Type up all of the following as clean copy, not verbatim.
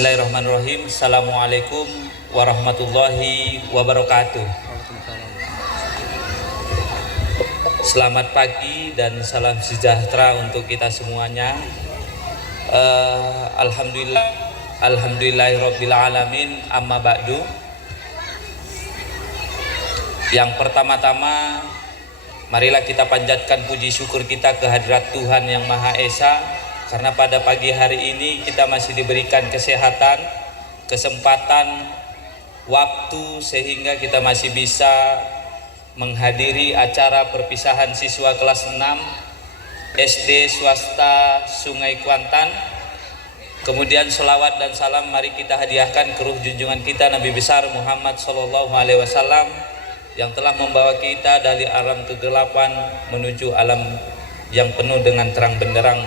Bismillahirrahmanirrahim. Assalamualaikum warahmatullahi wabarakatuh. Selamat pagi dan salam sejahtera untuk kita semuanya. Alhamdulillahirabbil alamin, amma ba'du. Yang pertama-tama, marilah kita panjatkan puji syukur kita kehadirat Tuhan Yang Maha Esa, karena pada pagi hari ini kita masih diberikan kesehatan, kesempatan, waktu, sehingga kita masih bisa menghadiri acara perpisahan siswa kelas 6 SD swasta Sungai Kuantan. Kemudian selawat dan salam mari kita hadiahkan ke ruh junjungan kita Nabi besar Muhammad SAW yang telah membawa kita dari alam kegelapan menuju alam yang penuh dengan terang benderang,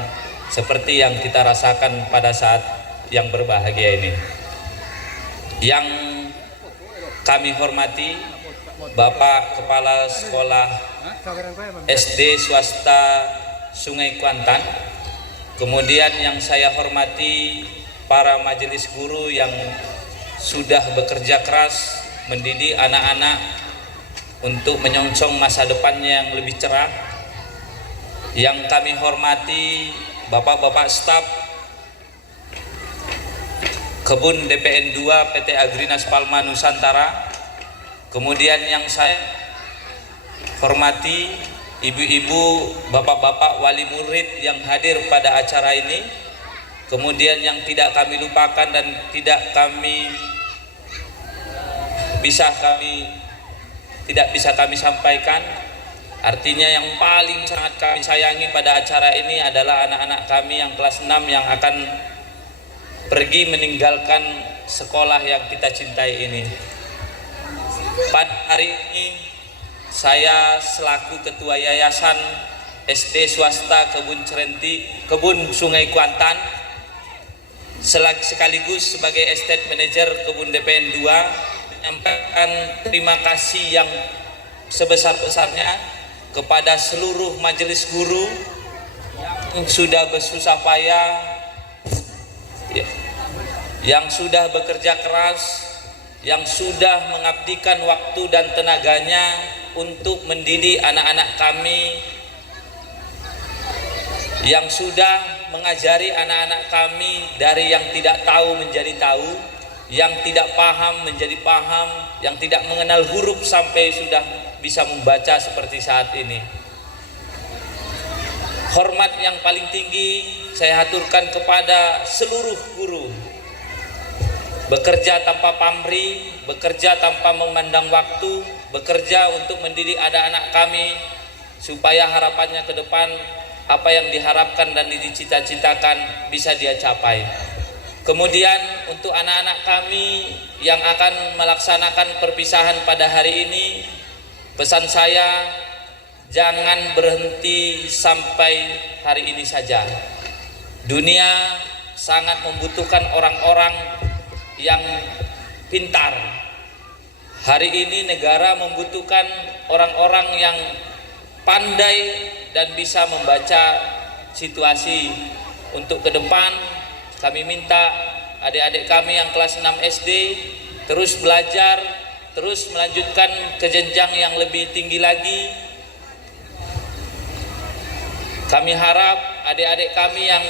seperti yang kita rasakan pada saat yang berbahagia ini. Yang kami hormati Bapak Kepala Sekolah SD swasta Sungai Kuantan, kemudian yang saya hormati para majelis guru yang sudah bekerja keras mendidik anak-anak untuk menyongsong masa depannya yang lebih cerah. Yang kami hormati Bapak-bapak staf Kebun DPN 2 PT Agrinas Palma Nusantara. Kemudian yang saya hormati ibu-ibu, bapak-bapak wali murid yang hadir pada acara ini. Kemudian yang tidak kami lupakan dan tidak bisa kami sampaikan, artinya yang paling sangat kami sayangi pada acara ini adalah anak-anak kami yang kelas 6 yang akan pergi meninggalkan sekolah yang kita cintai ini. Pada hari ini saya selaku ketua yayasan SD swasta Kebun Sungai Kuantan sekaligus sebagai estate manager Kebun DPN 2 menyampaikan terima kasih yang sebesar-besarnya kepada seluruh majelis guru yang sudah bersusah payah, yang sudah bekerja keras, yang sudah mengabdikan waktu dan tenaganya untuk mendidik anak-anak kami, yang sudah mengajari anak-anak kami dari yang tidak tahu menjadi tahu, yang tidak paham menjadi paham, yang tidak mengenal huruf sampai sudah bisa membaca seperti saat ini. Hormat yang paling tinggi saya haturkan kepada seluruh guru. Bekerja tanpa pamrih, bekerja tanpa memandang waktu, bekerja untuk mendidik anak-anak kami supaya harapannya ke depan apa yang diharapkan dan dicita-citakan bisa dia capai. Kemudian untuk anak-anak kami yang akan melaksanakan perpisahan pada hari ini, pesan saya, jangan berhenti sampai hari ini saja. Dunia sangat membutuhkan orang-orang yang pintar. Hari ini negara membutuhkan orang-orang yang pandai dan bisa membaca situasi. Untuk ke depan kami minta adik-adik kami yang kelas 6 SD terus belajar, terus melanjutkan ke jenjang yang lebih tinggi lagi. Kami harap adik-adik kami yang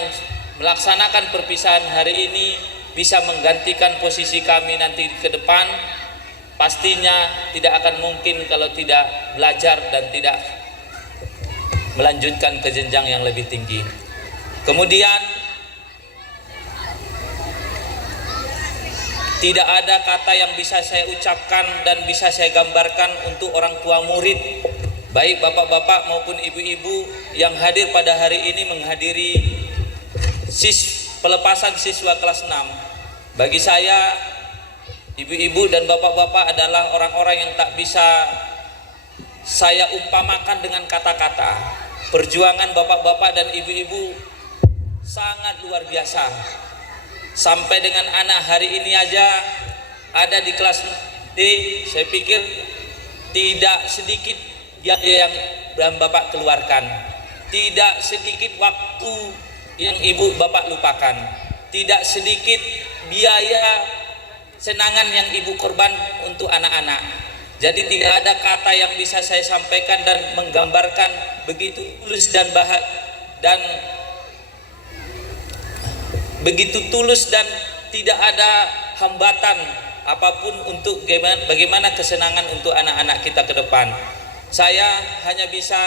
melaksanakan perpisahan hari ini bisa menggantikan posisi kami nanti ke depan. Pastinya tidak akan mungkin kalau tidak belajar dan tidak melanjutkan ke jenjang yang lebih tinggi. Kemudian tidak ada kata yang bisa saya ucapkan dan bisa saya gambarkan untuk orang tua murid, baik bapak-bapak maupun ibu-ibu yang hadir pada hari ini menghadiri pelepasan siswa kelas 6. Bagi saya, ibu-ibu dan bapak-bapak adalah orang-orang yang tak bisa saya umpamakan dengan kata-kata. Perjuangan bapak-bapak dan ibu-ibu sangat luar biasa. Sampai dengan anak hari ini aja ada di kelas D, saya pikir tidak sedikit yang bapak keluarkan, tidak sedikit waktu yang ibu bapak lupakan. tidak sedikit biaya senangan yang ibu korban untuk anak-anak. Jadi tidak ada kata yang bisa saya sampaikan dan menggambarkan begitu tulus dan begitu tulus dan tidak ada hambatan apapun untuk bagaimana kesenangan untuk anak-anak kita ke depan. Saya hanya bisa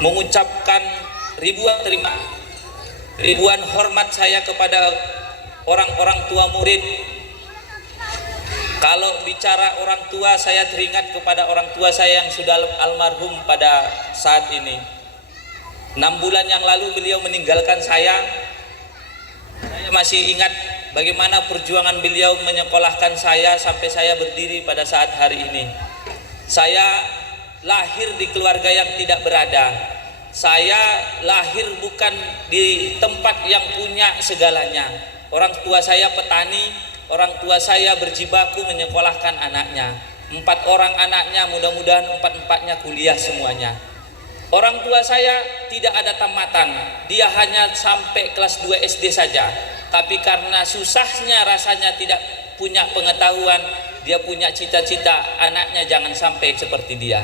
mengucapkan ribuan hormat saya kepada orang-orang tua murid. Kalau bicara orang tua, saya teringat kepada orang tua saya yang sudah almarhum pada saat ini. 6 bulan yang lalu beliau meninggalkan saya. Saya masih ingat bagaimana perjuangan beliau menyekolahkan saya sampai saya berdiri pada saat hari ini. Saya lahir di keluarga yang tidak berada. Saya lahir bukan di tempat yang punya segalanya. Orang tua saya petani, orang tua saya berjibaku menyekolahkan anaknya. 4 orang anaknya, mudah-mudahan 4-empatnya kuliah semuanya. Orang tua saya tidak ada tamatan, dia hanya sampai kelas 2 SD saja. Tapi karena susahnya rasanya tidak punya pengetahuan, dia punya cita-cita anaknya jangan sampai seperti dia.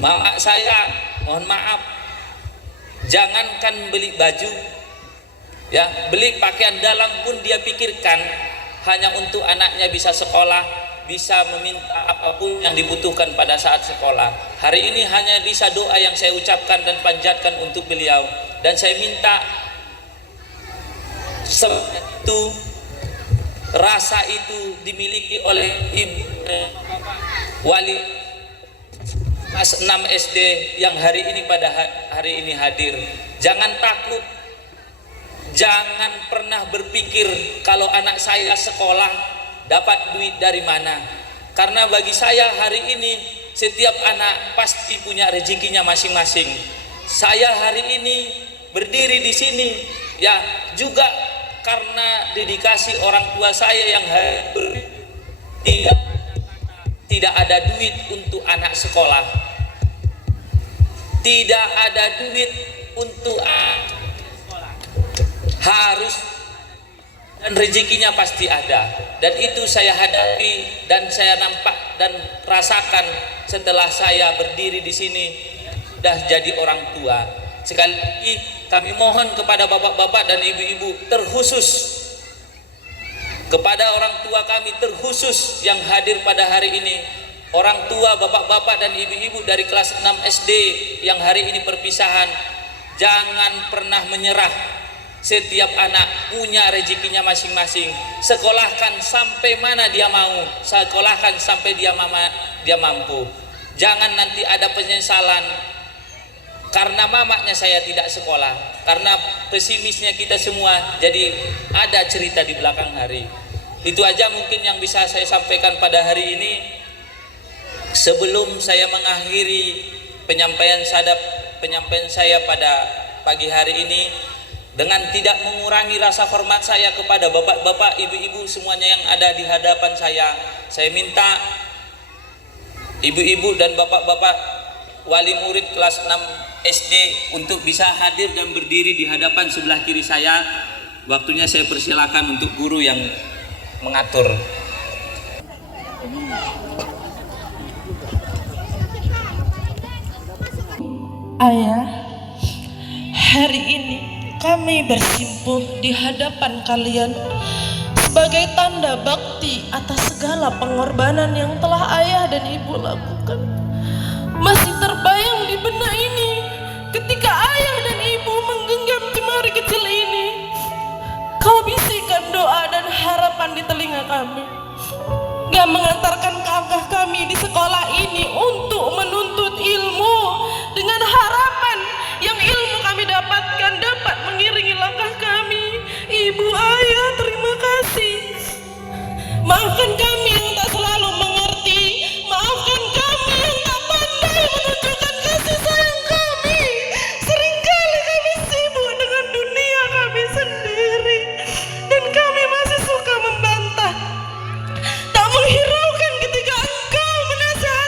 Mak saya, mohon maaf, jangankan beli baju, ya, beli pakaian dalam pun dia pikirkan hanya untuk anaknya bisa sekolah, bisa meminta apapun yang dibutuhkan pada saat sekolah. Hari ini hanya bisa doa yang saya ucapkan dan panjatkan untuk beliau, dan saya minta itu rasa itu dimiliki oleh ibu wali kelas 6 SD yang hari ini pada hari ini hadir. Jangan takut, jangan pernah berpikir kalau anak saya sekolah dapat duit dari mana. Karena bagi saya hari ini setiap anak pasti punya rezekinya masing-masing. Saya hari ini berdiri di sini ya juga karena dedikasi orang tua saya yang tidak ada duit untuk anak sekolah, tidak ada duit untuk harus, dan rezekinya pasti ada. Dan itu saya hadapi dan saya nampak dan rasakan setelah saya berdiri di sini sudah jadi orang tua. Sekali lagi kami mohon kepada bapak-bapak dan ibu-ibu, terkhusus kepada orang tua kami terkhusus yang hadir pada hari ini, orang tua, bapak-bapak dan ibu-ibu dari kelas 6 SD yang hari ini perpisahan, jangan pernah menyerah. Setiap anak punya rezekinya masing-masing. Sekolahkan sampai mana dia mau, sekolahkan sampai dia mampu. Jangan nanti ada penyesalan karena mamanya saya tidak sekolah, karena pesimisnya kita semua, jadi ada cerita di belakang hari. Itu aja mungkin yang bisa saya sampaikan pada hari ini. Sebelum saya mengakhiri penyampaian saya pada pagi hari ini, dengan tidak mengurangi rasa hormat saya kepada bapak-bapak, ibu-ibu semuanya yang ada di hadapan saya minta ibu-ibu dan bapak-bapak wali murid kelas 6 SD untuk bisa hadir dan berdiri di hadapan sebelah kiri saya. Waktunya saya persilakan untuk guru yang mengatur. Ayah, hari ini kami bersimpuh di hadapan kalian sebagai tanda bakti atas segala pengorbanan yang telah ayah dan ibu lakukan. Masih terbayang di benak ini ketika ayah dan ibu menggenggam jemari kecil ini. Kau bisikan doa dan harapan di telinga kami, gak mengantarkan langkah kami di sekolah ini untuk menuntut ilmu, dengan harapan yang ilmu kami dapatkan dapat mengiringi langkah kami. Ibu, ayah, terima kasih. Maafkan kami yang tak selalu mengerti, maafkan kami yang tak pandai menunjukkan kasih sayang kami. Seringkali kami sibuk dengan dunia kami sendiri, dan kami masih suka membantah, tak menghiraukan ketika engkau menasihati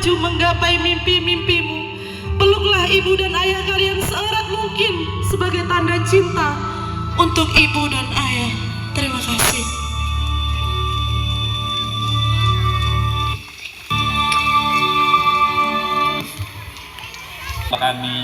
maju menggapai mimpi-mimpimu. Peluklah ibu dan ayah kalian seerat mungkin sebagai tanda cinta untuk ibu dan ayah. Terima kasih. Kami